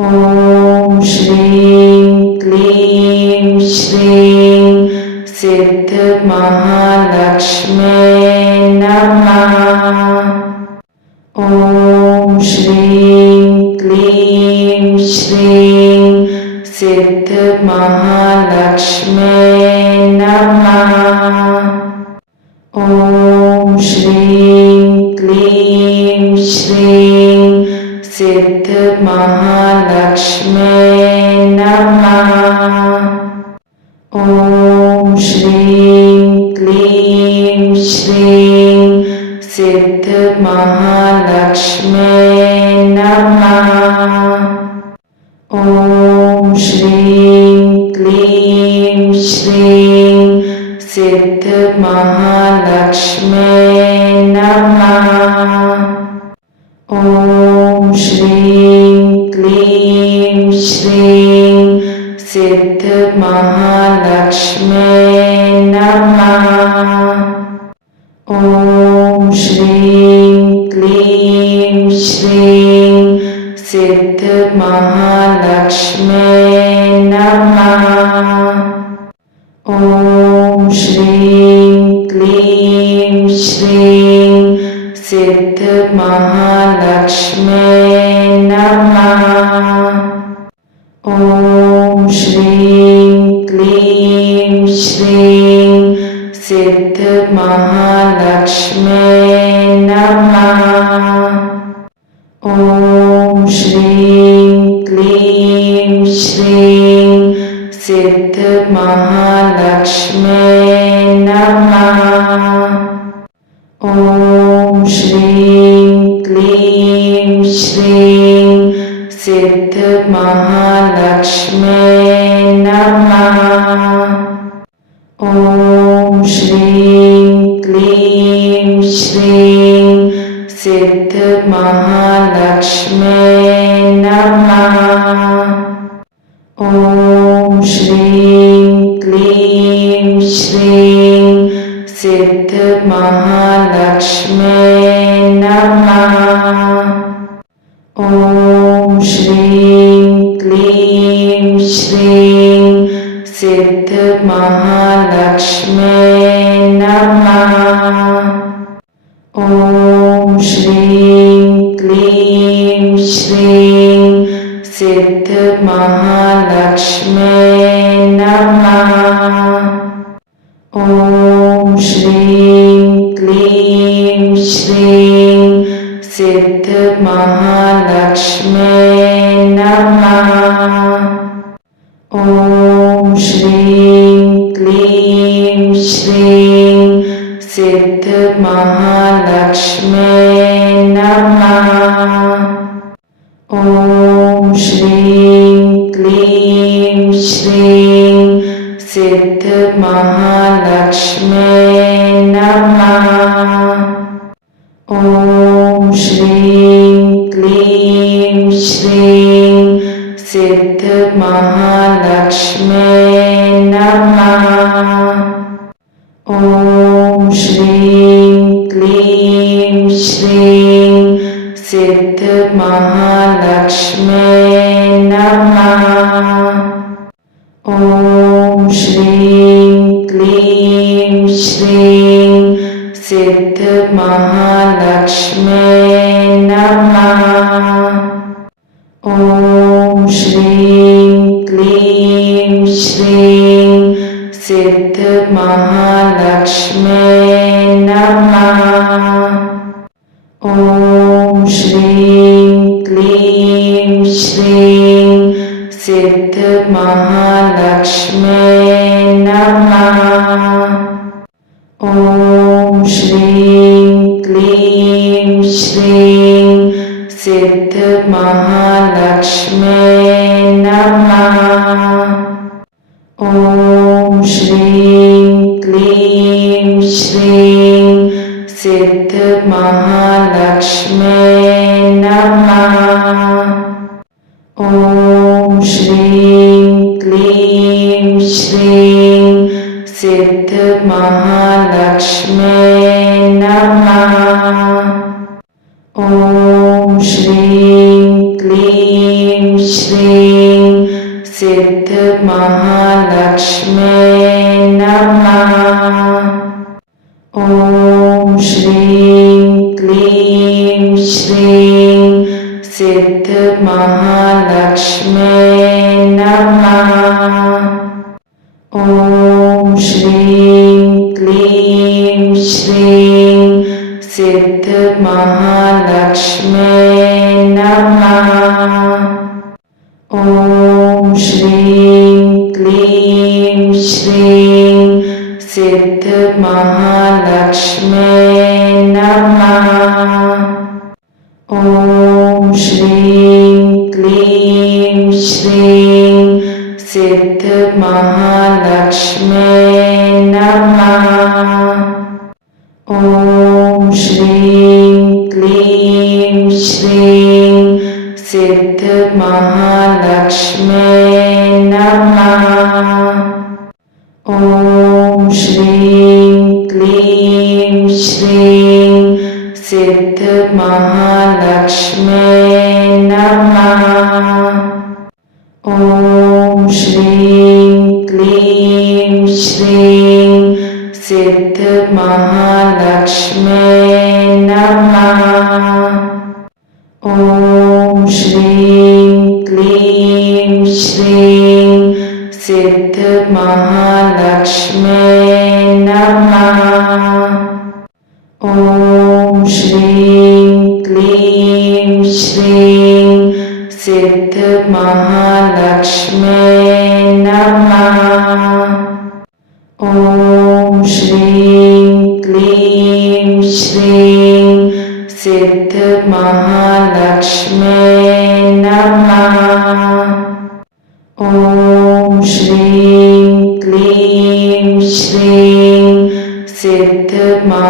ॐ श्रीं क्लीं श्रीं सिद्धमहालक्ष्म्यै नमः। ॐ श्रीं क्लीं श्रीं सिद्धमहालक्ष्म्यै नमः। ॐ श्रीं क्लीं श्रीं सिद्धमहालक्ष्म्यै नमः। ॐ श्रीं क्लीं श्रीं सिद्धमहालक्ष्म्यै नमः। ॐ श्रीं क्लीं श्रीं सिद्धमहालक्ष्म्यै नमः। ॐ श्रीं क्लीं श्रीं सिद्धमहालक्ष्म्यै नमः। ॐ श्रीं क्लीं श्रीं सिद्धमहालक्ष्म्यै नमः। ॐ श्रीं क्लीं श्रीं सिद्धमहालक्ष्म्यै नमः। ॐ श्रीं क्लीं श्रीं सिद्धमहालक्ष्म्यै नमः। ॐ श्रीं क्लीं श्रीं सिद्धमहालक्ष्म्यै नमः। ॐ श्रीं क्लीं श्रीं सिद्धमहालक्ष्म्यै नमः। ॐ श्रीं क्लीं श्रीं सिद्धमहालक्ष्म्यै नमः। ॐ श्रीं क्लीं श्रीं सिद्धमहालक्ष्म्यै नमः। ॐ श्रीं क्लीं श्रीं सिद्धमहालक्ष्म्यै नमः। ॐ श्रीं क्लीं श्रीं सिद्धमहालक्ष्म्यै नमः। ॐ श्रीं क्लीं श्रीं सिद्धमहालक्ष्म्यै नमः। ॐ श्रीं क्लीं श्रीं सिद्धमहालक्ष्म्यै नमः। ॐ श्रीं क्लीं श्रीं सिद्धमहालक्ष्म्यै नमः। ॐ श्रीं क्लीं श्रीं सिद्धमहालक्ष्म्यै नमः। ॐ श्रीं क्लीं श्रीं सिद्धमहालक्ष्म्यै नमः। ॐ श्रीं क्लीं श्रीं सिद्धमहालक्ष्म्यै नमः। ॐ श्रीं क्लीं श्रीं सिद्धमहालक्ष्म्यै नमः। ॐ श्रीं क्लीं श्रीं सिद्धमहालक्ष्म्यै नमः। ॐ श्रीं क्लीं श्रीं सिद्धमहालक्ष्म्यै नमः। ॐ श्रीं क्लीं श्रीं सिद्धमहालक्ष्म्यै नमः। ॐ श्रीं क्लीं श्रीं सिद्धमहालक्ष्म्यै नमः। ॐ श्रीं क्लीं श्रीं सिद्धमहालक्ष्म्यै नमः। ॐ श्रीं क्लीं श्रीं सिद्धमहालक्ष्म्यै नमः। ॐ श्रीं क्लीं श्रीं सिद्धमहालक्ष्म्यै नमः। ॐ श्रीं क्लीं श्रीं सिद्धमहालक्ष्म्यै नमः। ॐ श्रीं क्लीं श्रीं सिद्धमहालक्ष्म्यै नमः। ॐ श्रीं क्लीं श्रीं सिद्धमहालक्ष्म्यै नमः। ॐ श्रीं क्लीं श्रीं सिद्धमहालक्ष्म्यै नमः। ॐ श्रीं क्लीं श्रीं सिद्धमहालक्ष्म्यै नमः। ॐ श्रीं क्लीं श्रीं सिद्धमहालक्ष्म्यै नमः। ॐ श्रीं क्लीं श्रीं सिद्धमहालक्ष्म्यै नमः। ॐ श्रीं क्लीं श्रीं सिद्धमहालक्ष्म्यै नमः। ॐ श्रीं क्लीं श्रीं सिद्धमहालक्ष्म्यै